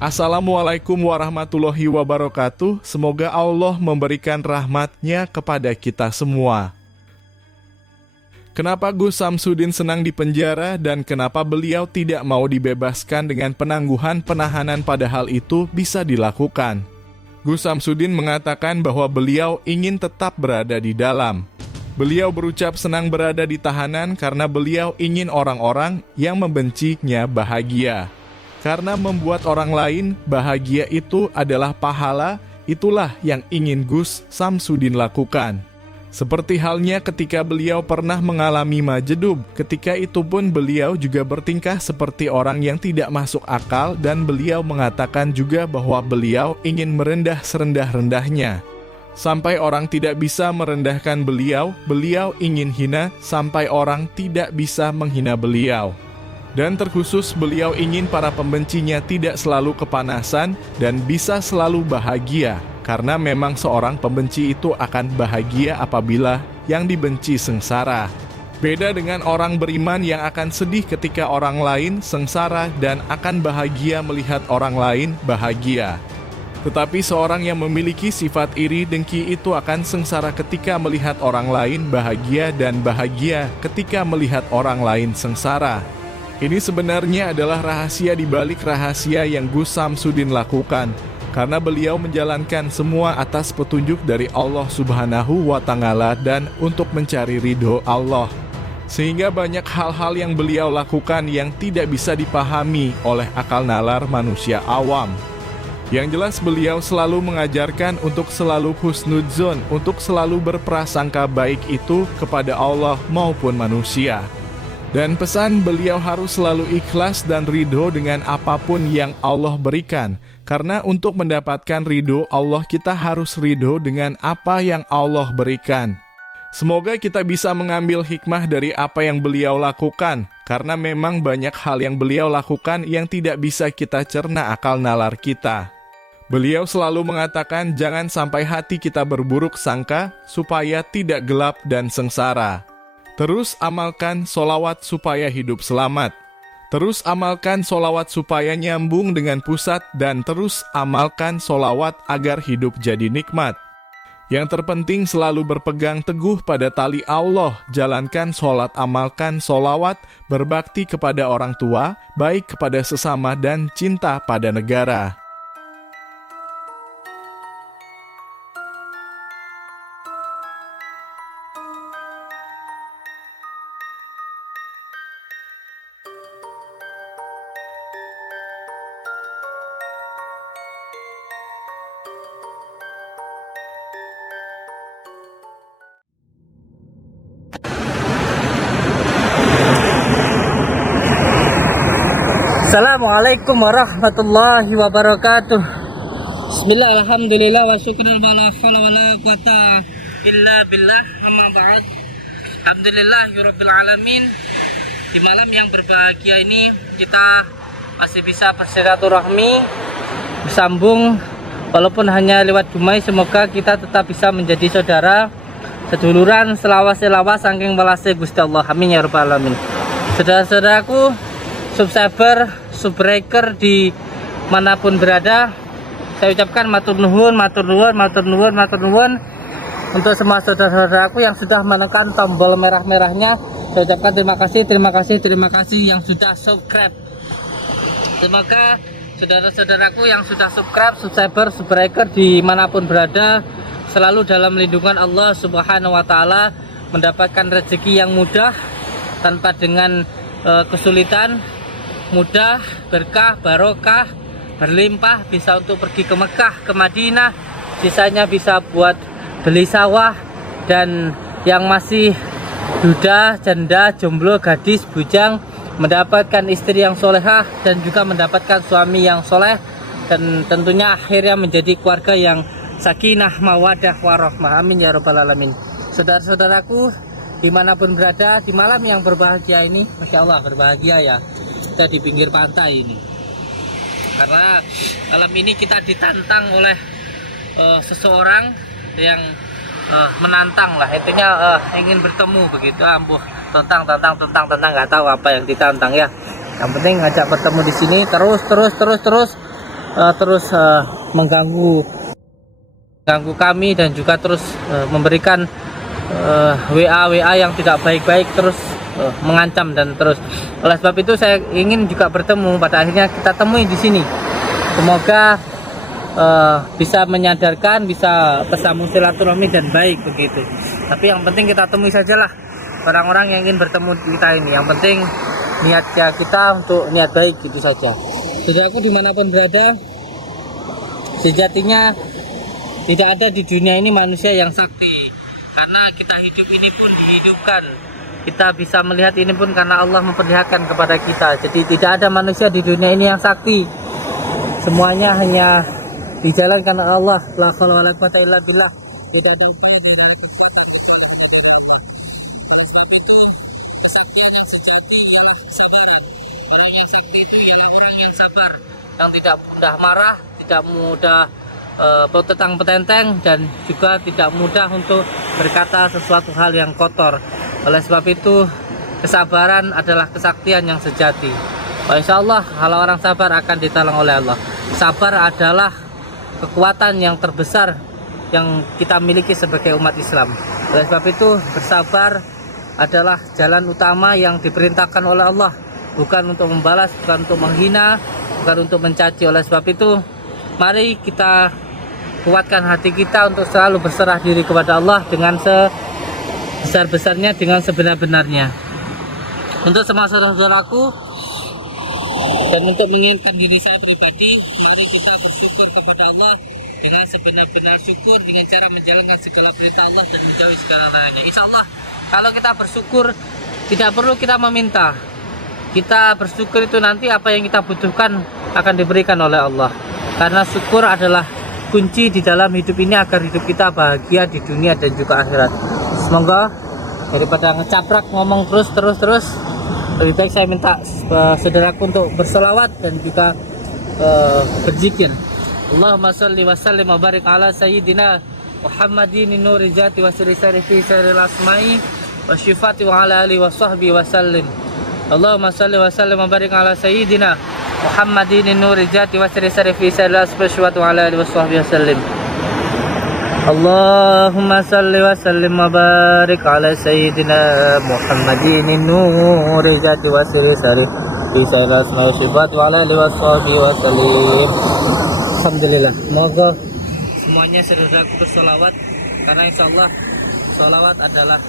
Assalamualaikum warahmatullahi wabarakatuh. Semoga Allah memberikan rahmat-Nya kepada kita semua. Kenapa Gus Samsudin senang dipenjara dan kenapa beliau tidak mau dibebaskan dengan penangguhan penahanan padahal itu bisa dilakukan? Gus Samsudin mengatakan bahwa beliau ingin tetap berada di dalam. Beliau berucap senang berada di tahanan karena beliau ingin orang-orang yang membencinya bahagia. Karena membuat orang lain bahagia itu adalah pahala, itulah yang ingin Gus Samsudin lakukan. Seperti halnya ketika beliau pernah mengalami majedub, ketika itu pun beliau juga bertingkah seperti orang yang tidak masuk akal dan beliau mengatakan juga bahwa beliau ingin merendah serendah-rendahnya. Sampai orang tidak bisa merendahkan beliau, beliau ingin hina sampai orang tidak bisa menghina beliau. Dan terkhusus beliau ingin para pembencinya tidak selalu kepanasan dan bisa selalu bahagia. Karena memang seorang pembenci itu akan bahagia apabila yang dibenci sengsara. Beda dengan orang beriman yang akan sedih ketika orang lain sengsara dan akan bahagia melihat orang lain bahagia. Tetapi seorang yang memiliki sifat iri dengki itu akan sengsara ketika melihat orang lain bahagia dan bahagia ketika melihat orang lain sengsara. Ini sebenarnya adalah rahasia di balik rahasia yang Gus Samsudin lakukan, karena beliau menjalankan semua atas petunjuk dari Allah Subhanahu wa Ta'ala dan untuk mencari ridho Allah. Sehingga banyak hal-hal yang beliau lakukan yang tidak bisa dipahami oleh akal nalar manusia awam. Yang jelas beliau selalu mengajarkan untuk selalu husnudzon, untuk selalu berprasangka baik itu kepada Allah maupun manusia. Dan pesan beliau harus selalu ikhlas dan ridho dengan apapun yang Allah berikan. Karena untuk mendapatkan ridho Allah kita harus ridho dengan apa yang Allah berikan. Semoga kita bisa mengambil hikmah dari apa yang beliau lakukan. Karena memang banyak hal yang beliau lakukan yang tidak bisa kita cerna akal nalar kita. Beliau selalu mengatakan jangan sampai hati kita berburuk sangka supaya tidak gelap dan sengsara. Terus amalkan sholawat supaya hidup selamat. Terus amalkan sholawat supaya nyambung dengan pusat dan terus amalkan sholawat agar hidup jadi nikmat. Yang terpenting selalu berpegang teguh pada tali Allah, jalankan sholat, amalkan sholawat, berbakti kepada orang tua, baik kepada sesama dan cinta pada negara. Assalamualaikum warahmatullahi wabarakatuh. Bismillah, alhamdulillah, wa syukran wa la hawla wa la quwata illa billah, amma ba'd. Alhamdulillahirabbil alamin. Di malam yang berbahagia ini kita masih bisa bersilaturahmi, bersambung walaupun hanya lewat dumai. Semoga kita tetap bisa menjadi saudara, seduluran, selawas-selawas saking welase Gusti Allah. Amin ya rabbal alamin. Saudara-saudaraku, subscriber, subbreaker di manapun berada, saya ucapkan matur nuwun, matur nuwun, matur nuwun, matur nuwun untuk semua saudara-saudaraku yang sudah menekan tombol merah-merahnya. Saya ucapkan terima kasih, terima kasih, terima kasih yang sudah subscribe. Semoga saudara-saudaraku yang sudah subscribe, subscriber, subbreaker di manapun berada selalu dalam lindungan Allah Subhanahu wa Ta'ala, mendapatkan rezeki yang mudah tanpa dengan kesulitan, mudah, berkah, barokah, berlimpah, bisa untuk pergi ke Mekah, ke Madinah, sisanya bisa buat beli sawah, dan yang masih duda, janda, jomblo, gadis, bujang mendapatkan istri yang solehah dan juga mendapatkan suami yang soleh, dan tentunya akhirnya menjadi keluarga yang sakinah, mawadah, warahmah. Amin ya rabbal alamin. Saudara-saudaraku dimanapun berada, di malam yang berbahagia ini, Masya Allah berbahagia ya, kita di pinggir pantai ini, karena malam ini kita ditantang oleh seseorang yang menantang lah, intinya ingin bertemu begitu. Ampuh, tentang nggak tahu apa yang ditantang ya, yang penting ngajak bertemu di sini terus terus mengganggu kami dan juga terus memberikan WA yang tidak baik-baik, terus mengancam dan terus. Oleh sebab itu saya ingin juga bertemu, pada akhirnya kita temui di sini. Semoga bisa menyadarkan, bisa bersambung silaturahmi dan baik begitu. Tapi yang penting kita temui sajalah orang-orang yang ingin bertemu kita ini. Yang penting niat kita untuk niat baik, gitu saja. Saudaraku dimanapun berada, sejatinya tidak ada di dunia ini manusia yang sakti. Karena kita hidup ini pun dihidupkan, kita bisa melihat ini pun karena Allah memperlihatkan kepada kita. Jadi tidak ada manusia di dunia ini yang sakti. Semuanya hanya dijalankan oleh Allah. La haula wala quwwata illa billah. Tidak ada upaya dan Allah. Sebab itu kesaktian yang sejati ialah kesabaran. Orang yang sakti itu ialah orang yang sabar, yang tidak mudah marah, tidak mudah bertetang petenteng, dan juga tidak mudah untuk berkata sesuatu hal yang kotor. Oleh sebab itu kesabaran adalah kesaktian yang sejati. Insya Allah kalau orang sabar akan ditolong oleh Allah. Sabar adalah kekuatan yang terbesar yang kita miliki sebagai umat Islam. Oleh sebab itu bersabar adalah jalan utama yang diperintahkan oleh Allah, bukan untuk membalas, bukan untuk menghina, bukan untuk mencaci. Oleh sebab itu mari kita kuatkan hati kita untuk selalu berserah diri kepada Allah dengan sebesar-besarnya, dengan sebenar-benarnya. Untuk semua saudara-saudaraku dan untuk mengingatkan diri saya pribadi, mari kita bersyukur kepada Allah dengan sebenar-benar syukur, dengan cara menjalankan segala perintah Allah dan menjauhi segala larangannya. Insya Allah kalau kita bersyukur tidak perlu kita meminta. Kita bersyukur itu nanti apa yang kita butuhkan akan diberikan oleh Allah. Karena syukur adalah kunci di dalam hidup ini agar hidup kita bahagia di dunia dan juga akhirat. Semoga daripada ngecaprak ngomong terus, lebih baik saya minta saudaraku untuk berselawat dan juga berzikir. Allahumma salli wa sallim wa barik ala sayyidina Muhammadin nuri jati wa sirri syarifi syaril asma'i wa syifati wa ala alihi wa sahbihi wa sallim. Allahumma salli wa sallim wa barik ala sayyidina Muhammadin nuri jati wa sirri syarifi syaril asma'i wa ala alihi wa sahbihi wa sallim. Allahumma salli wa sallim wa barik ala sayyidina Muhammadin nuri jati wa sirri syarifi syaril asma'i wa ala alihi wa sahbihi wa sallim. Alhamdulillah. Semoga semuanya saudaraku bersolawat, karena insya Allah solawat adalah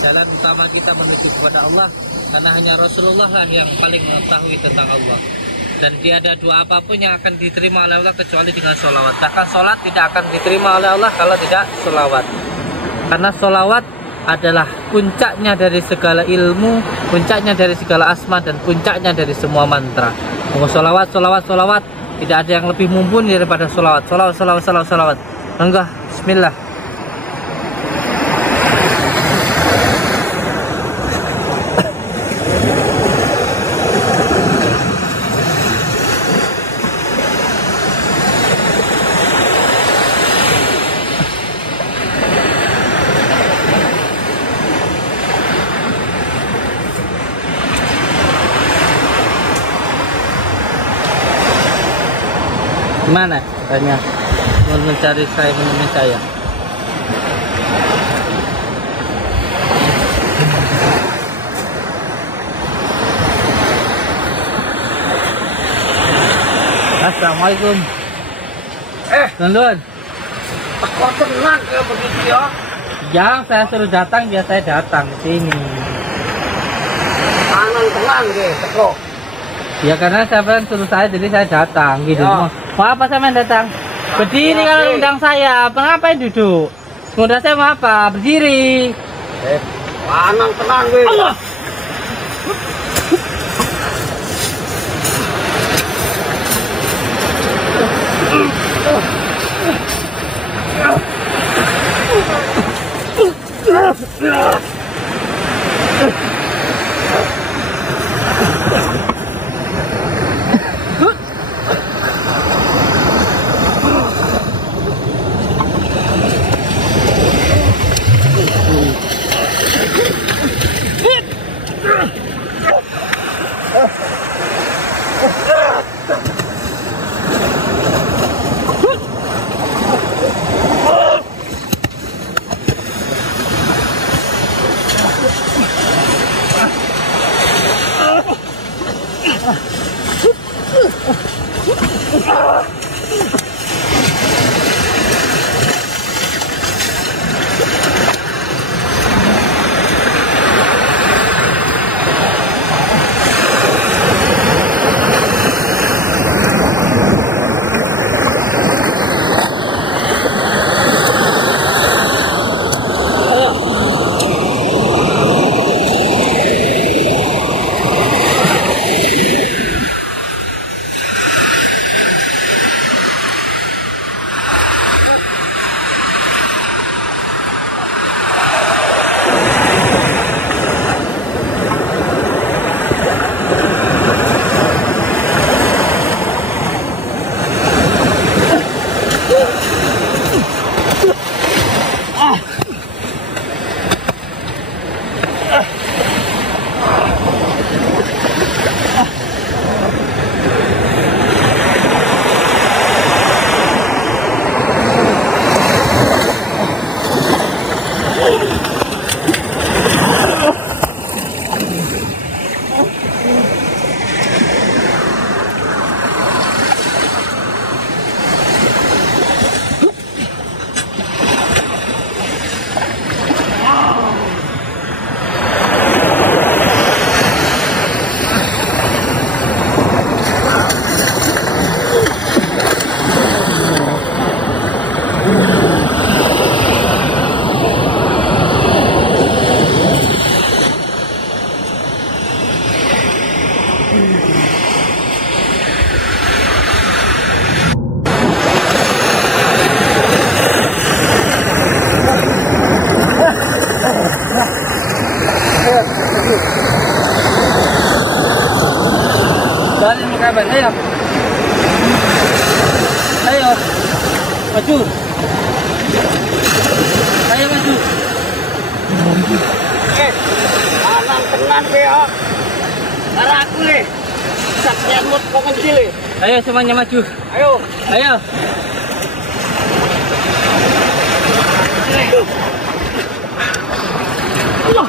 jalan utama kita menuju kepada Allah, karena hanya Rasulullah lah yang paling mengetahui tentang Allah, dan tiada dua apapun yang akan diterima oleh Allah kecuali dengan solawat. Bahkan solat tidak akan diterima oleh Allah kalau tidak solawat, karena solawat adalah puncaknya dari segala ilmu, puncaknya dari segala asma, dan puncaknya dari semua mantra. Solawat, solawat, solawat. Tidak ada yang lebih mumpuni daripada solawat. Solawat, solawat, solawat, solawat. Enggak, bismillah. Mana tanya mencari saya, menemui saya. Assalamualaikum. Don. Kok tenang kayak begitu ya? Yang saya suruh datang, dia saya datang ke sini. Tenang deh, teko. Ya karena saya suruh saya, jadi saya datang gitu. Ya. Mau apa saya main datang? Berdiri kalau undang saya, ngapain duduk? Ngundang saya mau apa? Berdiri. Tenang deh. Allah. Dali mo kaban, ayo. Ayo. Maju. Ayo maju. Anang tenan ke ya. Arah aku nih. Sak nyamut kok kecil. Ayo semuanya maju. Ayo. Ayo. Allah.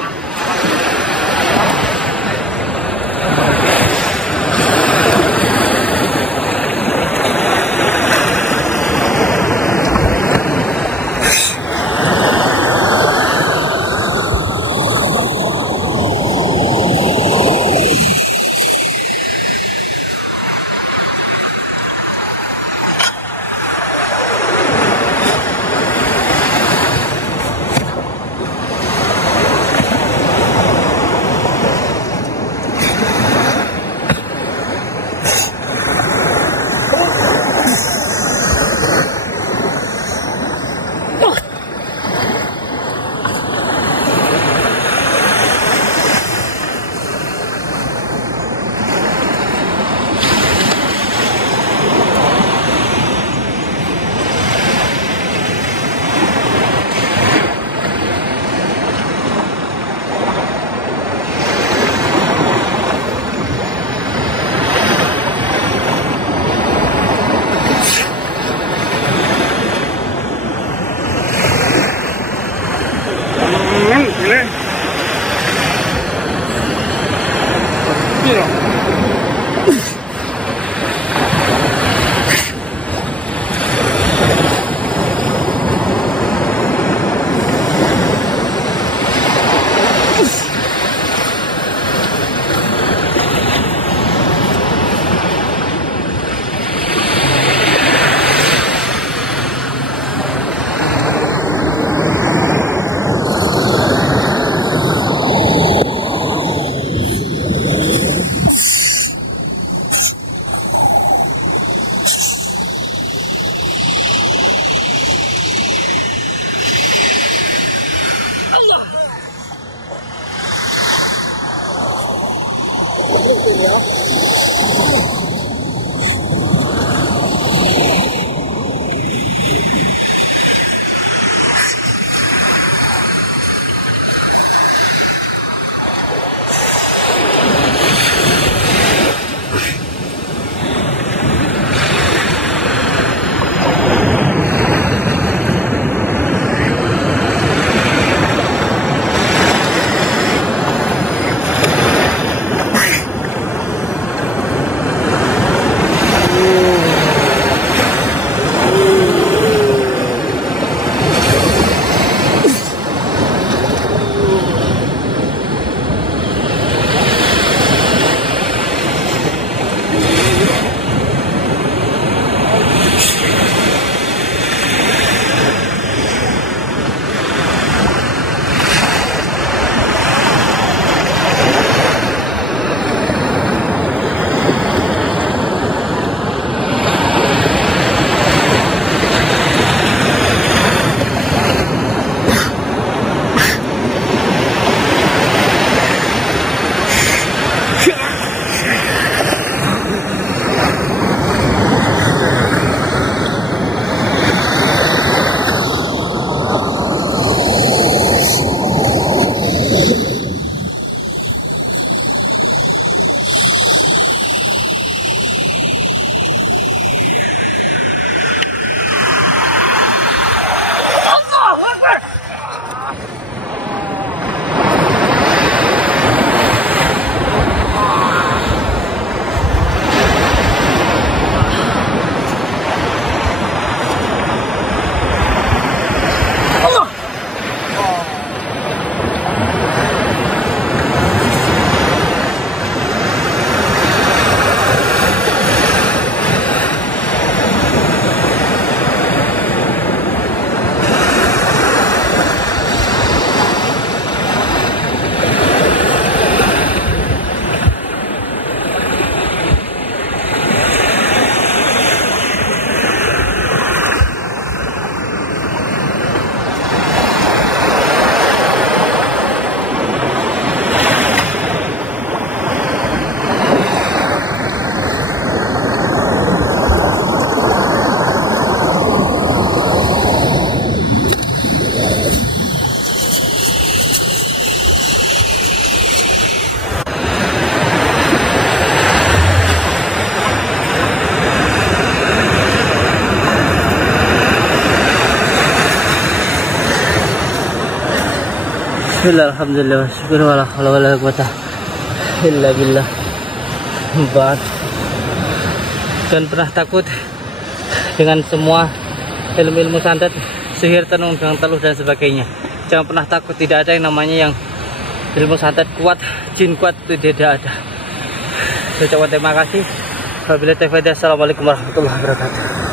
Bismillah, alhamdulillah, syukur wala haula wala quwata illa billah. Ba'd. Dan pernah takut dengan semua ilmu-ilmu santet, sihir, tenung, dengan teluh dan sebagainya. Jangan pernah takut, tidak ada yang namanya yang ilmu santet kuat, jin kuat, itu tidak ada. Saya ucapkan terima kasih. Wabillahi taufiq. Assalamualaikum warahmatullahi wabarakatuh.